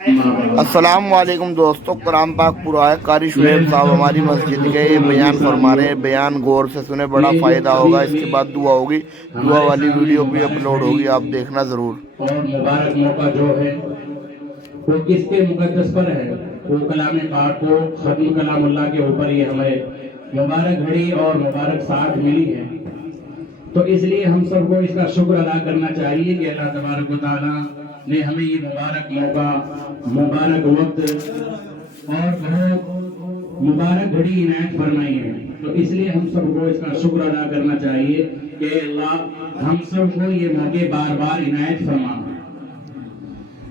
अस्सलाम वालेकुम दोस्तों, कलाम पाक पूरा है। कारी शुएब साहब हमारी मस्जिद के ये बयान फरमा रहे हैं। बयान गौर से सुने, बड़ा फ़ायदा होगा। इसके बाद दुआ होगी, दुआ वाली वीडियो भी अपलोड होगी, आप देखना ज़रूर। और मुबारक मौका जो है वो किसके मुकद्दस पर है? वो कलाम पाक को खत्म कलामुल्लाह के ऊपर ही हमें मुबारक घड़ी और मुबारक साथ मिली है। तो इसलिए हम सबको इसका शुक्र अदा करना चाहिए कि अल्लाह तबारक व तआला ने हमें ये मुबारक मौका, मुबारक वक्त और बहुत मुबारक घड़ी इनायत फरमाई है। तो इसलिए हम सबको इसका शुक्र अदा करना चाहिए कि अल्लाह हम सबको ये मौके बार बार इनायत फरमा।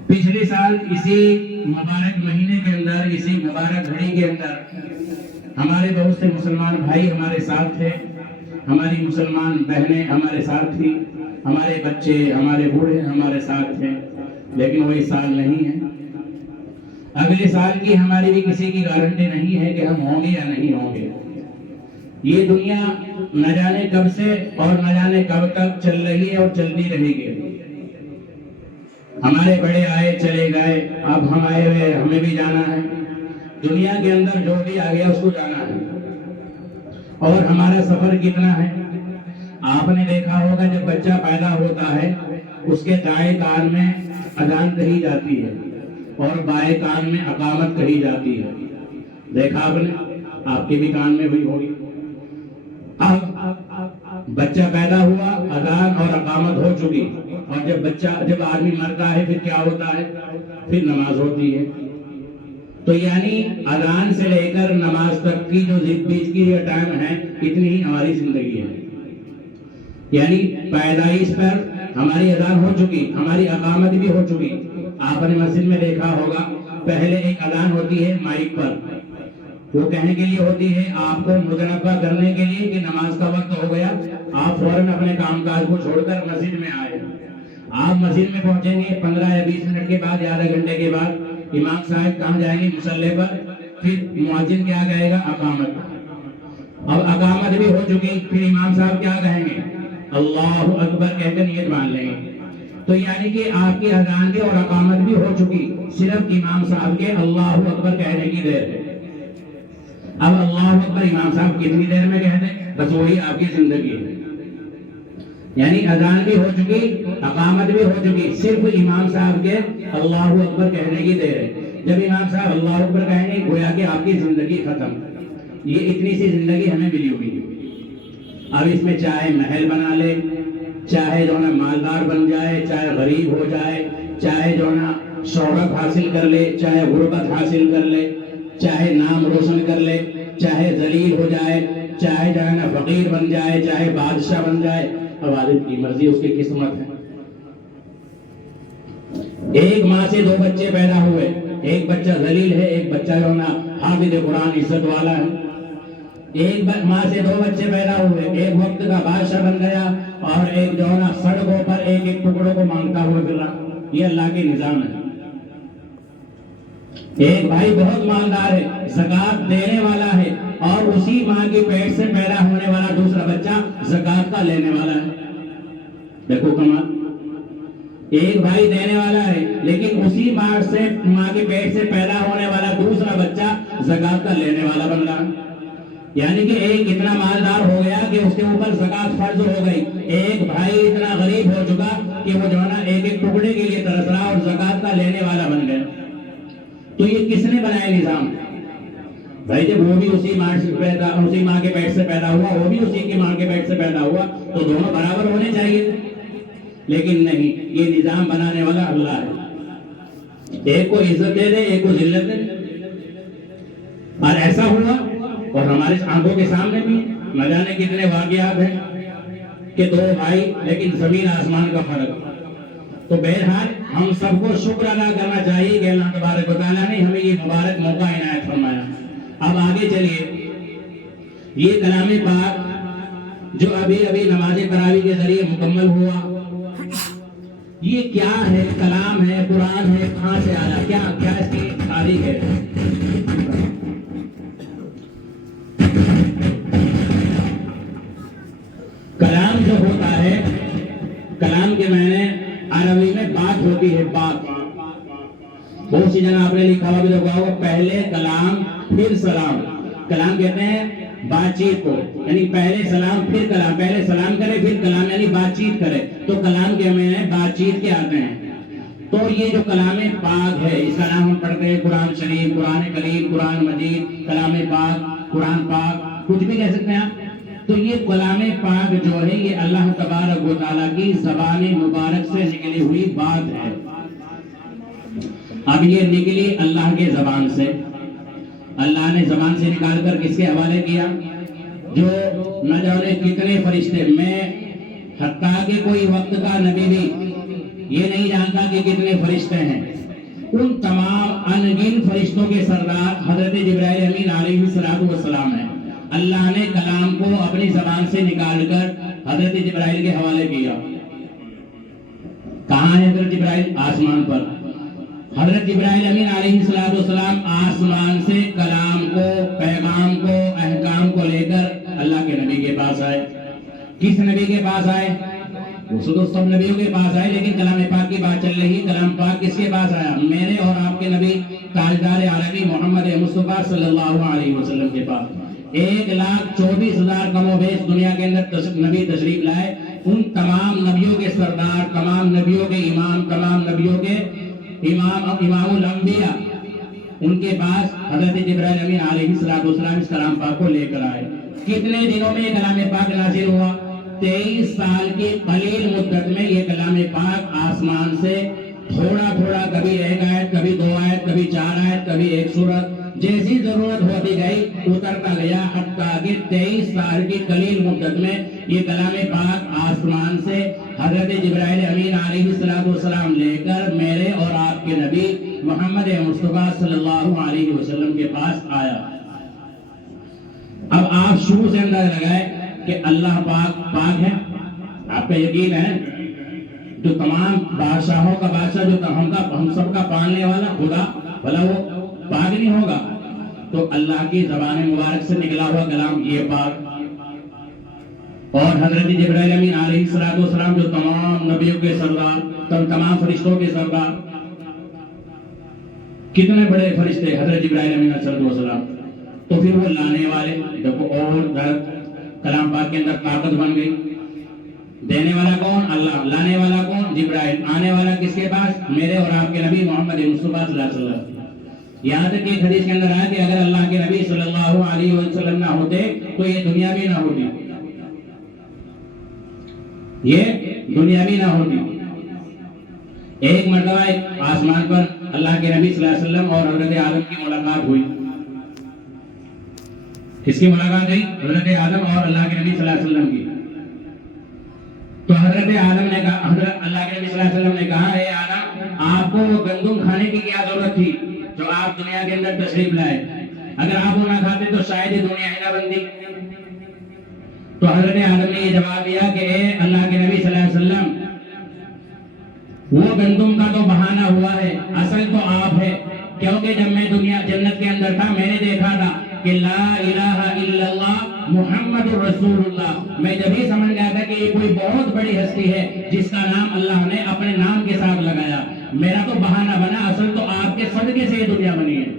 पिछले साल इसी मुबारक महीने के अंदर, इसी मुबारक घड़ी के अंदर हमारे बहुत से मुसलमान भाई हमारे साथ थे, हमारी मुसलमान बहनें हमारे साथ थी, हमारे बच्चे, हमारे बूढ़े हमारे साथ थे। लेकिन वो इस साल नहीं है। अगले साल की हमारी भी किसी की गारंटी नहीं है कि हम होंगे या नहीं होंगे। ये दुनिया न जाने कब से और न जाने कब तक चल रही है और चलती रहेगी। हमारे बड़े आए चले गए, अब हम आए हुए, हमें भी जाना है। दुनिया के अंदर जो भी आ गया उसको जाना है। और हमारा सफर कितना है? आपने देखा होगा जब बच्चा पैदा होता है उसके दाएं कान में अजान कही जाती है और बाएं कान में अकामत कही जाती है। देखा आपने? आपके भी कान में हुई होगी। अब बच्चा पैदा हुआ, अजान और अकामत हो चुकी, और जब आदमी मरता है फिर क्या होता है? फिर नमाज होती है। तो यानी अजान से लेकर नमाज तक की जो बीच की ये टाइम है, इतनी ही हमारी जिंदगी है। यानी पैदाइश पर हमारी अजान हो चुकी, हमारी अकामत भी हो चुकी। आपने मस्जिद में देखा होगा, पहले एक अजान होती है माइक पर, वो कहने के लिए होती है आपको मुतनब्बा करने के लिए कि नमाज का वक्त हो गया, आप फौरन अपने कामकाज को छोड़कर मस्जिद में आए। आप मस्जिद में पहुंचेंगे 15 या 20 मिनट के बाद या आधे घंटे के बाद, इमाम साहब कहाँ जाएंगे? मुसल्ले पर। फिर मुअज्जिन क्या कहेगा? अकामत। अब अकामत भी हो चुकी, फिर इमाम साहब क्या कहेंगे? अल्लाहु अकबर कहकर नियत मान लेंगे। तो यानी कि आपकी अजान भी और अकामत भी हो चुकी, सिर्फ इमाम साहब के अल्लाहु अकबर कहने की देर है। अब अल्लाहु अकबर इमाम साहब कितनी देर में कहते? बस वही आपकी जिंदगी है। यानी अजान भी हो चुकी, अकामत भी हो चुकी, सिर्फ इमाम साहब के अल्लाहु अकबर कहने की देर है। जब इमाम साहब अल्लाहु अकबर कहेंगे, गोया कि आपकी जिंदगी खत्म। ये इतनी सी जिंदगी हमें मिली हुई है। अब इसमें चाहे महल बना ले, चाहे जो ना मालदार बन जाए, चाहे गरीब हो जाए, चाहे जो ना शोहरत हासिल कर ले, चाहे गुर्बत हासिल कर ले, चाहे नाम रोशन कर ले, चाहे जलील हो जाए, चाहे जो है ना फकीर बन जाए, चाहे बादशाह बन जाए, अब आदमी की मर्जी, उसकी किस्मत है। एक माँ से 2 बच्चे पैदा हुए, एक बच्चा जलील है, एक बच्चा जो ना हाफिज कुरान इज्जत वाला है। एक माँ से 2 बच्चे पैदा हुए, एक वक्त का बादशाह बन गया और एक जो ना सड़कों पर एक एक टुकड़ों को मांगता हुआ फिर रहा। ये अल्लाह के निजाम है। एक भाई बहुत मालदार है, ज़कात देने वाला है, और उसी माँ के पेट से पैदा होने वाला दूसरा बच्चा ज़कात का लेने वाला है। देखो कमाल। एक भाई देने वाला है, लेकिन उसी माँ के पेट से पैदा होने वाला दूसरा बच्चा ज़कात का लेने वाला बन रहा। यानी कि एक इतना मालदार हो गया कि उसके ऊपर ज़कात फर्ज हो गई। एक भाई इतना गरीब हो चुका कि वो जो है ना एक एक टुकड़े के लिए तरस रहा और ज़कात का लेने वाला बन गया। तो ये किसने बनाया निजाम? भाई जब वो भी उसी माँ के पेट से पैदा हुआ, वो भी उसी की माँ के पेट से पैदा हुआ, तो दोनों बराबर होने चाहिए। लेकिन नहीं, ये निजाम बनाने वाला अल्लाह है। एक को इज्जत दे दे, एक को जिल्लत दे। और ऐसा हुआ, और हमारे आंखों के सामने भी न जाने कितने वाकयात हैं कि 2 भाई, लेकिन जमीन आसमान का फर्क। तो बहरहाल हम सबको शुक्र अदा करना चाहिए कि अल्लाह तबारक व तआला ने हमें ये मुबारक मौका इनायत फरमाया। अब आगे चलिए, ये कलाम पाक जो अभी अभी नमाज तरावी के जरिए मुकम्मल हुआ, ये क्या है? कलाम है, कुरान है, कहाँ से आया? क्या क्या इसकी तारीख है? कलाम जो होता है, कलाम के मायने अरबी में बात होती है, बात। वो उसी जगह आपने लिखा हुआ भी देखा होगा, पहले कलाम फिर सलाम। कलाम कहते हैं बातचीत को, यानी पहले सलाम फिर कलाम, पहले सलाम करे फिर कलाम, यानी बातचीत करे। तो कलाम के में बातचीत के आते हैं। तो ये जो कलाम पाक है, इसका नाम हम पढ़ते हैं कुरान शरीफ, कुरान करीम, कुरान मजीद, कलाम पाक, कुरान पाक, कुछ भी कह सकते हैं आप। तो ये कलाम पाक जो है ये अल्लाह तबारक व तआला की ज़बान मुबारक से निकली हुई बात है। अब ये निकली अल्लाह के ज़बान से, अल्लाह ने ज़बान से निकाल कर किसके हवाले किया? जो न जाने कितने फरिश्ते, मैं हत्ता के कोई वक्त का नबी भी ये नहीं जानता कि कितने फरिश्ते हैं, उन तमाम अनगिन फरिश्तों के सरदार हजरत जिब्राइल अमीन अलैहिस्सलातु वस्सलाम है। अल्लाह ने कलाम को अपनी ज़बान से निकालकर हजरत जिब्राइल के हवाले किया। कहाँ है हजरत जिब्राइल? आसमान पर। हजरत जिब्राइल अमीन अलैहिस्सलातु वस्सलाम आसमान से कलाम को, पैगाम को, अहकाम को लेकर अल्लाह के नबी के पास आए। किस नबी के पास आए? वो तो सब नबियों के पास आए, लेकिन कलाम पाक की बात चल रही। कलाम पाक किसके पास आया? मेरे और आपके नबी ताजदार आलमी मोहम्मद मुस्तफा सल्लल्लाहु अलैहि वसल्लम के पास। 1,24,000 कमोबेश दुनिया के अंदर नबी तशरीफ लाए। उन तमाम नबियों के सरदार, तमाम नबियों के इमाम, तमाम नबियों के इमामुल अंबिया, उनके पास हजरत जिब्राइल अमीन अलैहिस्सलातु वस्सलाम इस कलाम पाक को लेकर आए। कितने दिनों में ये कलाम पाक नाज़िल हुआ? 23 साल की कलील मुद्दत में ये कलाम पाक आसमान से थोड़ा थोड़ा, कभी एक आयत, कभी 2 आयत, कभी 4 आयत, कभी 1 सूरत, जैसी जरूरत होती गई उतरता गया, हत्ता कि 23 साल की कलील मुद्दत में ये कलाम पाक आसमान से हजरत जिब्राइल अमीन अलैहिस्सलातु वस्सलाम लेकर मेरे और आपके नबी मोहम्मद मुस्तफा सल्लल्लाहु अलैहि वसल्लम के पास आया। अब आप शुरू से अंदाजा लगाए कि अल्लाह पाक है। आपका यकीन है जो तमाम बादशाहों का बादशाह, जो हम सबका पालने वाला खुदा, भला वो पाक नहीं होगा? तो अल्लाह की ज़बान मुबारक से निकला हुआ कलाम ये पाक, और हजरत जिब्राइल अमीन अलैहिस्सलातु वस्सलाम जो तमाम नबियों के सरदार, तमाम फरिश्तों के सरदार, कितने बड़े फरिश्ते हजरत जिब्राइल अमीन अलैहिस्सलातु वस्सलाम। तो फिर वो लाने वाले देखो, और कलाम पाक के अंदर ताकत बन गई। देने वाला कौन? अल्लाह। लाने वाला कौन? जिब्राइल। आने वाला किसके पास? मेरे और आपके नबी मोहम्मद मुस्तफा सल्लल्लाहु अलैहि वसल्लम। यहाँ तक एक हदीस के अंदर आया कि अगर अल्लाह के नबी सल्लल्लाहु अलैहि वसल्लम ना होते तो ये दुनिया भी ना होती, ये दुनिया भी ना होती। एक मर्तबा एक आसमान पर अल्लाह के नबी सल्लल्लाहु अलैहि वसल्लम और हजरत आदम की मुलाकात हुई। किसकी मुलाकात हुई? हजरत आदम और अल्लाह के नबी सल्लल्लाहु अलैहि वसल्लम की। तो हजरत आदम ने कहा, हजरत अल्लाह के नबी सल्लल्लाहु अलैहि वसल्लम ने कहा, ए आदम, आपको गंदुम खाने की क्या जरूरत थी जो आप दुनिया के अंदर तशरीफ लाए? अगर आप वो ना खाते तो शायद ये दुनिया ही ना बनती। तो हजरत आदम ने ये जवाब दिया कि ए अल्लाह के नबी सल्लल्लाहु अलैहि वसल्लम, वो गंदुम का तो बहाना हुआ है, असल तो आप है। क्योंकि जब मैं दुनिया जन्नत के अंदर था, मैंने देखा था कि ला इलाहा इल्लल्लाह मुहम्मदुर रसूलुल्लाह, मैं जब ही समझ गया था कि ये कोई बहुत बड़ी हस्ती है जिसका नाम अल्लाह ने अपने नाम के साथ लगाया। मेरा तो बहाना बना, असल तो आपके सदके से ये दुनिया बनी है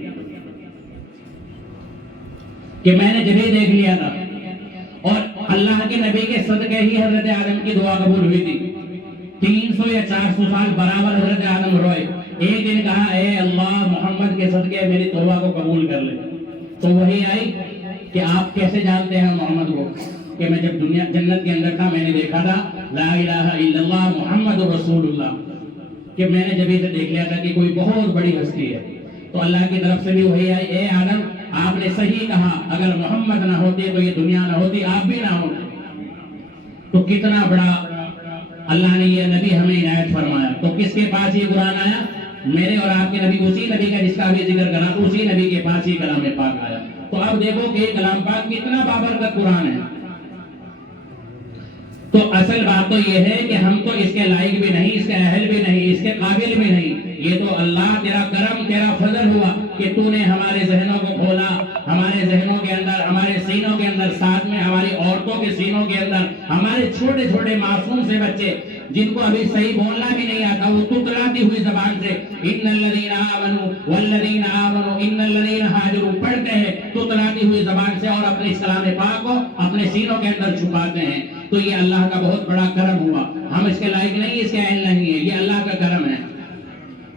कि मैंने जब ही देख लिया था। और अल्लाह के नबी के सदके ही हजरत आदम की दुआ कबूल हुई थी। 300 या 400 साल बराबर हजरत आदम रोए। एक दिन कहा, ए अल्लाह, मोहम्मद के सदके मेरी तौबा को कबूल कर ले। तो वही आई कि आप कैसे जानते हैं मोहम्मद को? कि मैं जब दुनिया जन्नत के अंदर था, मैंने देखा था ला इलाहा इल्लल्लाह मुहम्मदुर रसूलुल्लाह, कि मैंने जब से देख लिया था कि कोई बहुत बड़ी हस्ती है। तो अल्लाह की तरफ से भी वही आई, ए आदम, आपने सही कहा, अगर मोहम्मद ना होते तो ये दुनिया ना होती, आप भी ना होते। तो कितना बड़ा अल्लाह ने ये नबी हमें इनायत फरमाया। तो किसके पास ये कुरान आया? मेरे और आपके नबी, उसी नबी का जिसका अभी जिक्र करा, उसी नबी के पास ही कलाम पाक आया। तो अब देखो कि कलाम पाक कितना बाबरकत कुरान है। तो असल बात तो यह है कि हम तो इसके लायक भी नहीं, इसके अहल भी नहीं, इसके काबिल भी नहीं, یہ تو اللہ تیرا کرم تیرا فضل ہوا کہ تو نے ہمارے ذہنوں کو کھولا، ہمارے ذہنوں کے اندر، ہمارے سینوں کے اندر، ساتھ میں ہماری عورتوں کے سینوں کے اندر، ہمارے چھوٹے چھوٹے معصوم سے بچے جن کو ابھی صحیح بولنا بھی نہیں آتا، وہ تتلاتی ہوئی زبان سے ان الذین آمنوا والذین آمنوا ان الذین ہاجروا پڑھتے ہیں تتلاتی ہوئی زبان سے، اور اپنے اس کلام پاک کو اپنے سینوں کے اندر چھپاتے ہیں. تو یہ اللہ کا بہت بڑا کرم ہوا. ہم اس کے لائق نہیں، اس کے اہل نہیں ہے، یہ اللہ کا کرم ہے.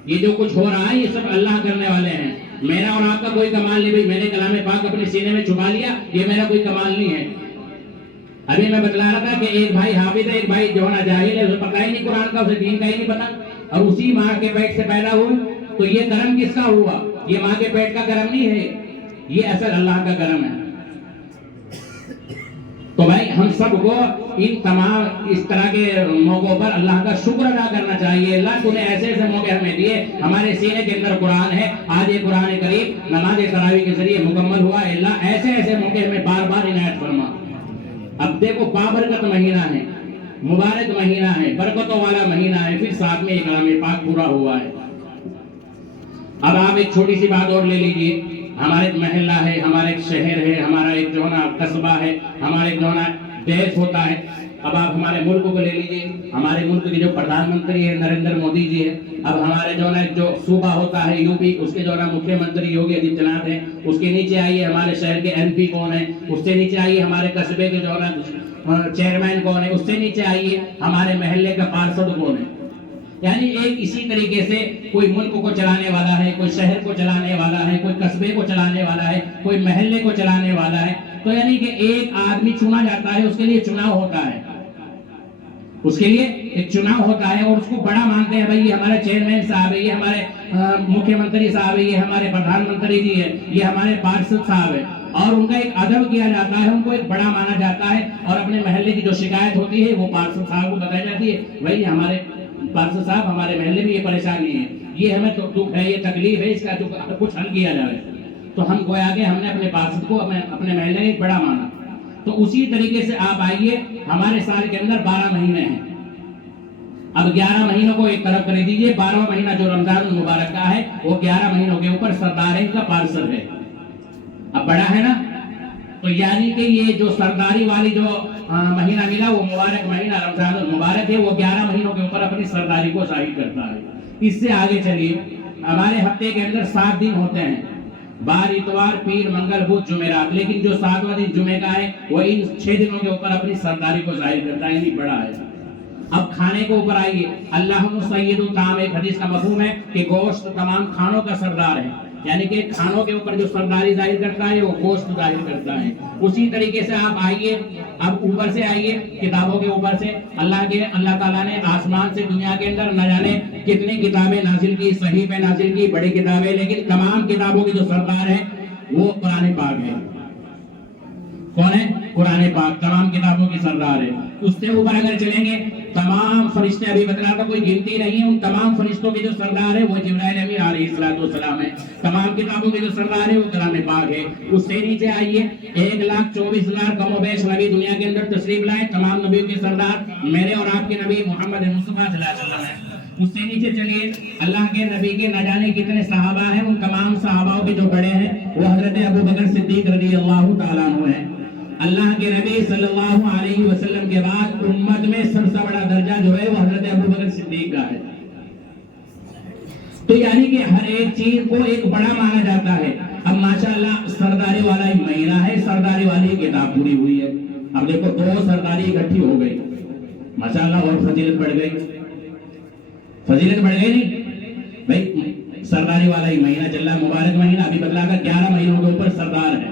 یہ جو کچھ ہو رہا ہے یہ سب اللہ کرنے والے ہیں. میرا اور آپ کا کوئی کمال نہیں. بھائی میں نے کلام پاک اپنے سینے میں چھپا لیا، یہ میرا کوئی کمال نہیں ہے. ابھی میں بتلا رہا تھا کہ ایک بھائی حافظ ہے، ایک بھائی جو ہے جاہل ہے، اسے پتہ ہی نہیں قرآن کا، اسے دین کا ہی نہیں پتہ، اور اسی ماں کے پیٹ سے پیدا ہوئے. تو یہ کرم کس کا ہوا؟ یہ ماں کے پیٹ کا کرم نہیں ہے، یہ اصل اللہ کا کرم ہے. تو بھائی ہم سب کو ان تمام اس طرح کے موقعوں پر اللہ کا شکر ادا کرنا چاہیے. اللہ تو نے ایسے ایسے موقع ہمیں دیے. ہمارے سینے کے اندر قرآن ہے، آج یہ قرآن کریم نماز تراویح کے ذریعے مکمل ہوا ہے. اللہ ایسے ایسے موقع ہمیں بار بار عنایت فرما. اب دیکھو بابرکت مہینہ ہے، مبارک مہینہ ہے، برکتوں والا مہینہ ہے، پھر ساتھ میں کلام پاک پورا ہوا ہے. اب آپ ایک چھوٹی سی بات اور لے لیجئے. ہمارے ایک محلہ ہے، ہمارا ایک شہر ہے، ہمارا ایک جو ہے نا قصبہ ہے، ہمارا ایک جو ہے نا دیش ہوتا ہے. اب آپ ہمارے ملک کو لے لیجئے. ہمارے ملک کے جو پردھان منتری ہے نریندر مودی جی ہے. اب ہمارے جو نا جو صوبہ ہوتا ہے یو پی، اس کے جو نا مکھیہ منتری یوگی آدتیہ ناتھ ہیں. اس کے نیچے آئیے ہمارے شہر کے ایم پی کون ہیں. اس سے نیچے آئیے ہمارے قصبے کے جو نا چیئرمین کون ہے. اس سے نیچے آئیے ہمارے محلے کا پارشد کون ہے. یعنی ایک اسی طریقے سے کوئی ملک کو چلانے والا ہے، کوئی شہر کو چلانے والا ہے، کوئی قصبے کو چلانے والا ہے، کوئی محلے کو چلانے والا ہے. تو یعنی کہ ایک آدمی چنا جاتا ہے، اس کے لیے چناؤ ہوتا ہے، اس کے لیے ایک چناؤ ہوتا ہے، اور اس کو بڑا مانتے ہیں. بھائی یہ ہمارے چیئرمین صاحب ہے، یہ ہمارے مکھیہ منتری صاحب ہے، یہ ہمارے پردھان منتری جی ہے، یہ ہمارے پارشد صاحب ہے، اور ان کا ایک ادب کیا جاتا ہے، ان کو ایک بڑا مانا جاتا ہے. اور اپنے محلے کی جو شکایت ہوتی ہے وہ پارشد صاحب کو بتائی جاتی ہے. بھائی ہمارے پارشد صاحب ہمارے محلے میں یہ پریشانی ہے، یہ ہمیں دکھ ہے، یہ تکلیف ہے، اس کا کچھ حل کیا جائے. تو ہم گویا کہ ہم نے اپنے پارشد کو اپنے محلے میں بڑا مانا. تو اسی طریقے سے آپ آئیے، ہمارے سال کے اندر 12 مہینے ہیں. اب 11 مہینوں کو ایک طرف کر دیجئے. 12واں مہینہ جو رمضان المبارک کا ہے وہ 11 مہینوں کے اوپر سرداری کا پارشد ہے. اب بڑا ہے نا. تو یعنی کہ یہ جو سرداری والی جو مہینہ ملا وہ مبارک مہینہ رمضان المبارک ہے، وہ 11 مہینوں کے اوپر اپنی سرداری کو ظاہر کرتا ہے. اس سے آگے چلیے. ہمارے ہفتے کے اندر 7 دن ہوتے ہیں، بار اتوار پیر منگل بدھ جمعرات. لیکن جو 7واں دن جمعے کا ہے وہ ان 6 دنوں کے اوپر اپنی سرداری کو ظاہر کرتا ہے، یعنی بڑا ہے. اب کھانے کے اوپر آئیے. اللہ سید الطعام، ایک حدیث کا مفہوم ہے کہ گوشت تمام کھانوں کا سردار ہے. یعنی کہ کھانوں کے اوپر جو سرداری ظاہر کرتا ہے وہ گوشت ظاہر کرتا ہے. اسی طریقے سے آپ آئیے، اب اوپر سے آئیے کتابوں کے اوپر سے. اللہ تعالیٰ نے آسمان سے دنیا کے اندر نہ جانے کتنی کتابیں نازل کی، صحیفے نازل کی، بڑی کتابیں، لیکن تمام کتابوں کی جو سردار ہے وہ قرآن پاک ہے. کون ہے؟ قرآن پاک تمام کتابوں کی سردار ہے. اس سے اوپر اگر چلیں گے تمام فرشتے، ابھی بتلا تھا کوئی گنتی نہیں، ان تمام فرشتوں کی جو سردار ہے وہ جبرائیل امین علیہ السلام ہے. تمام کتابوں کی جو سردار ہے وہ کلام پاک ہے. اس سے نیچے آئیے 1,24,000 کم و بیش نبی دنیا کے اندر تشریف لائے. تمام نبیوں کے سردار میرے اور آپ کے نبی محمد مصطفیٰ صلی اللہ علیہ وسلم ہے. اس سے نیچے چلیے اللہ کے نبی کے نہ جانے کتنے صحابہ ہیں. ان تمام صحاباؤں کے جو بڑے ہیں وہ حضرت ابو بکر صدیق رضی اللہ تعالیٰ عنہ ہیں. اللہ کے نبی صلی اللہ علیہ وسلم کے بعد امت میں سب سے بڑا درجہ جو ہے وہ حضرت ابو بکر صدیق کا ہے. تو یعنی کہ ہر ایک چیز کو ایک بڑا مانا جاتا ہے. اب ماشاءاللہ سرداری والا ایک مہینہ ہے، سرداری والی کتاب پوری ہوئی ہے. اب دیکھو 2 سرداری اکٹھی ہو گئی ماشاءاللہ، اور فضیلت بڑھ گئی. فضیلت بڑھ گئی نہیں بھائی. سرداری والا ہی مہینہ چل رہا ہے، مبارک مہینہ. ابھی بدلا کا 11 مہینوں کے اوپر سردار ہے.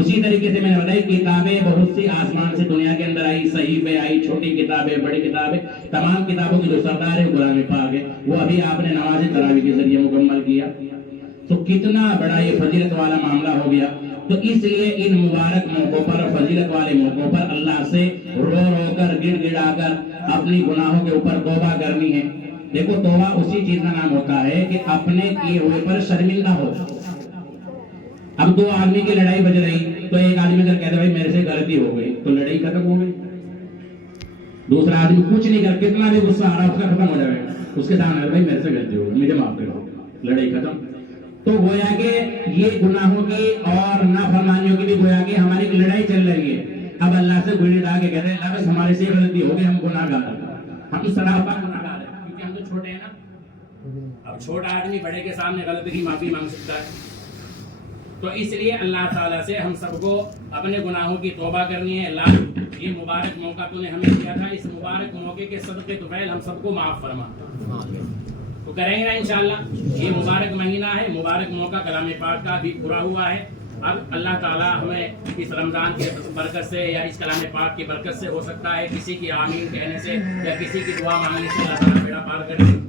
اسی طریقے سے میں نے بتائی کتابیں بہت سی آسمان سے دنیا کے اندر آئی، صحیفے آئی، چھوٹی کتابیں، بڑی کتابیں. تمام کتابوں کی جو سردار ہے قرآن پاک ہے. وہ ابھی آپ نے نماز تراویح کے ذریعے مکمل کیا. تو کتنا بڑا یہ فضیلت والا معاملہ ہو گیا. تو اس لیے ان مبارک موقعوں پر، فضیلت والے موقعوں پر اللہ سے رو رو کر، گڑ گڑا کر اپنی گناہوں کے اوپر توبہ کرنی ہے. دیکھو توبہ اسی چیز کا نام ہوتا ہے کہ اپنے کیے ہوئے پر شرمندہ ہو. اب 2 آدمی کی لڑائی بج رہی تو ایک آدمی اگر کہتا بھائی میرے سے غلطی ہو گئی تو لڑائی ختم ہو گئی. دوسرا آدمی کچھ نہیں کر، کتنا بھی غصہ آ رہا اس کا ختم ہو جائے گا. उसके सामने भाई मेरे से गलती हो गई, मुझे माफ करो, लड़ाई खत्म। तो गोया के ये गुनाहों की और नाफरमानियों की भी गोया के हमारी एक लड़ाई चल रही है। अब अल्लाह से गुड़ी डाल के कहते हैं अल्लाह बस हमारे से गलती हो गई, हम गुनाहगार हैं, हम सरापा गुनाहगार हैं, क्योंकि हम तो छोटे हैं ना। अब छोटा आदमी बड़े के सामने गलती की माफी मांग सकता है। तो इसलिए अल्लाह ताला से हम सबको अपने गुनाहों की तौबा करनी है। अल्लाह ये मुबारक मौका तूने हमें दिया था, इस मुबारक मौके के सदक़े तुफ़ैल हम सबको माफ़ फरमा। तो करेंगे ना इंशाअल्लाह। ये मुबारक महीना है, मुबारक मौका कलाम पाक का भी पूरा हुआ है। अब अल्लाह ताला हमें इस रमज़ान की बरकत से या इस कलाम पाक की बरकत से, हो सकता है किसी की आमीन कहने से या किसी की दुआ मांगने से अल्लाह ताला बेड़ा पार करे।